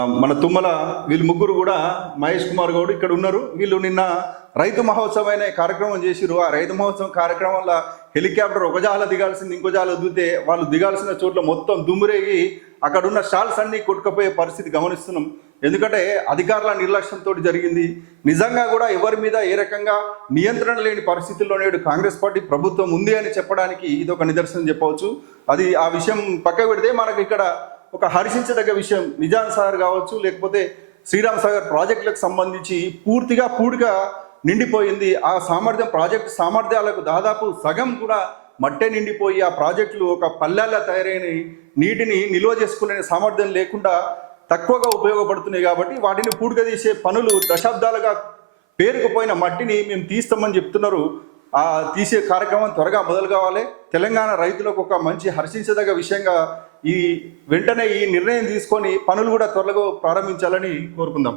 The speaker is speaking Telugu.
మన తుమ్మల వీళ్ళు ముగ్గురు కూడా మహేష్ కుమార్ గౌడ్ ఇక్కడ ఉన్నారు. వీళ్ళు నిన్న రైతు మహోత్సవం అనే కార్యక్రమం చేసిరు. ఆ రైతు మహోత్సవం కార్యక్రమం వల్ల హెలికాప్టర్ ఒక జాల దిగాల్సింది ఇంకో జాల దిగితే వాళ్ళు దిగాల్సిన చోట్ల మొత్తం దుమ్మురేగి అక్కడ ఉన్న స్టాల్స్ అన్ని కొట్టుకుపోయే పరిస్థితి గమనిస్తున్నాం. ఎందుకంటే అధికారుల నిర్లక్ష్యంతో జరిగింది. నిజంగా కూడా ఎవరి మీద ఏ రకంగా నియంత్రణ లేని పరిస్థితుల్లో నేడు కాంగ్రెస్ పార్టీ ప్రభుత్వం ఉంది అని చెప్పడానికి ఇది ఒక నిదర్శనం చెప్పవచ్చు. అది ఆ విషయం పక్క పెడితే మనకు ఇక్కడ ఒక హర్షించదగ్గ విషయం నిజాం సాగర్ కావచ్చు, లేకపోతే శ్రీరామ్ సాగర్ ప్రాజెక్టులకు సంబంధించి పూడిగా నిండిపోయింది. ఆ సామర్థ్యం ప్రాజెక్టు సామర్థ్యాలకు దాదాపు సగం కూడా మట్టే నిండిపోయి ఆ ప్రాజెక్టులు ఒక పల్లెల్లా తయారైన నీటిని నిల్వ చేసుకునే సామర్థ్యం లేకుండా తక్కువగా ఉపయోగపడుతున్నాయి. కాబట్టి వాటిని పూడిగా తీసే పనులు దశాబ్దాలుగా పేరుకుపోయిన మట్టిని మేము తీస్తామని చెప్తున్నారు. ఆ తీసే కార్యక్రమం త్వరగా మొదలు కావాలి. తెలంగాణ రైతులకు ఒక మంచి హర్షించదగ్గ విషయంగా వెంటనే ఈ నిర్ణయం తీసుకొని పనులు కూడా త్వరగా ప్రారంభించాలని కోరుకుందాం.